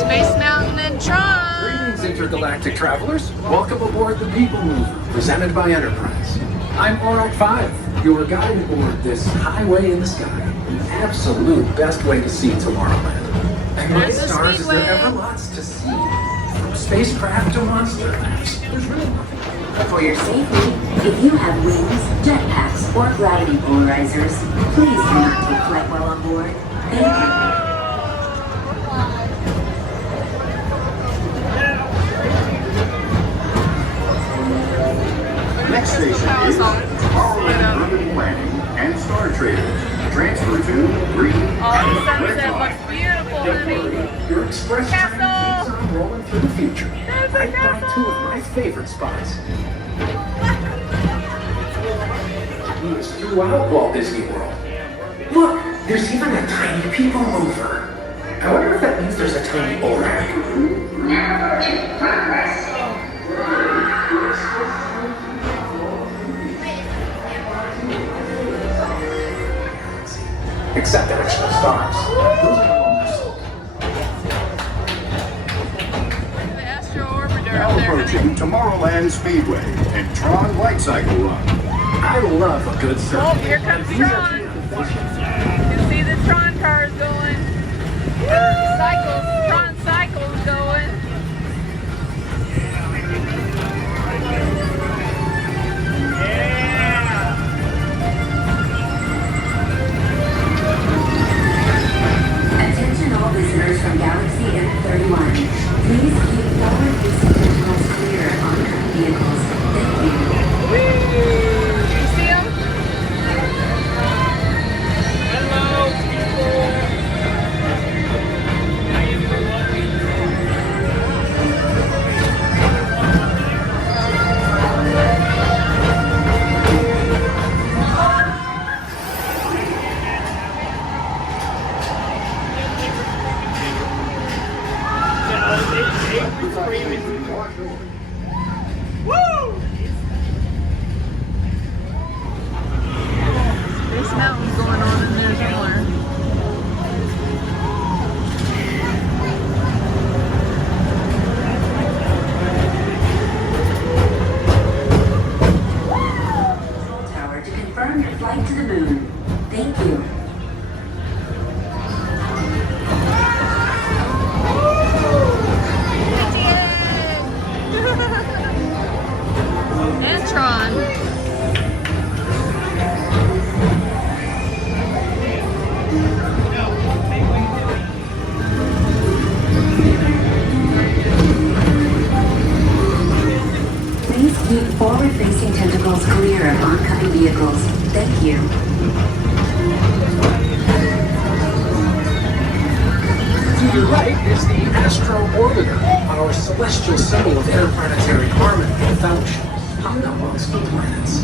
SpaceMountain and Tron. Greetings, intergalactic travelers. Welcome aboard the People Mover, presented by Enterprise. I'm Aurak 5, your guide aboard this highway in the sky. The absolute best way to see Tomorrowland. And my stars, is there ever lots to see? From spacecraft to monster labs. There's really nothing. For your safety, if you have wings, jetpacks, or gravity polarizers, please do not take flight while on board. Thank you. Next station is Tomorrowland Urban Planning and Star Traders. Transfer to green Oh, the sunset looks beautiful, honey. Your express train keeps on rolling through the future. Right by two of my favorite spots. It's throughout Walt Disney World. Look, there's even a tiny People Mover. I wonder if that means there's a tiny Aurak. Now to progress. Except they're extra stars. Those are the ones. The Astro Orbiter now up there, approaching honey. Tomorrowland Speedway and Tron Light Cycle Run. I love a good surf. Oh, here comes Tron. You can see the Tron cars going. Tron cycles going. Attention all visitors from Galaxy M31. Please keep forward-facing vehicles clear of oncoming vehicles. Thank you. You see them? Hello, people. Space Mountain's going on in there somewhere. Tower to confirm your flight to the moon. Thank you. And Tron. Please keep forward-facing tentacles clear of oncoming vehicles. Thank you. To your right is the Astro Orbiter, our celestial symbol of interplanetary harmony and fellowship, found amongst the planets.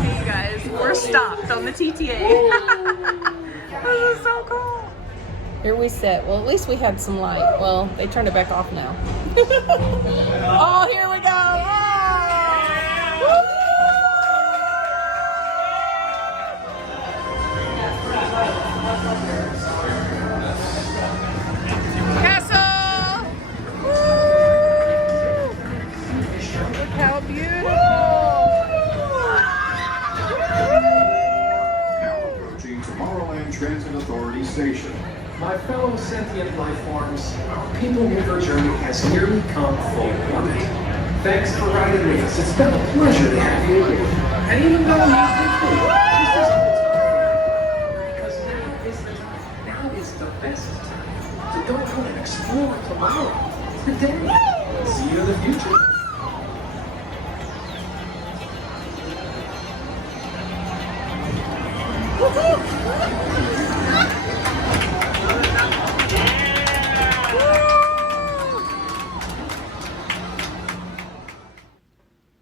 Hey you guys, we're stopped on the TTA. This is so cool. Here we sit. Well, at least we had some light. Well, they turned it back off now. Oh, here we go. Castle! Woo! Look how beautiful! Now approaching Tomorrowland Transit Authority Station. My fellow sentient life forms, our People Mover journey has nearly come full plummet. Thanks for riding with us. It's been a pleasure to have you. And even though you've been through, this is because now is the best time to go out and explore tomorrow, today. See you in the future.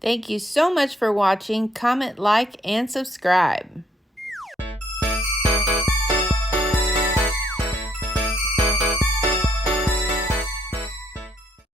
Thank you so much for watching. Comment, like, and subscribe.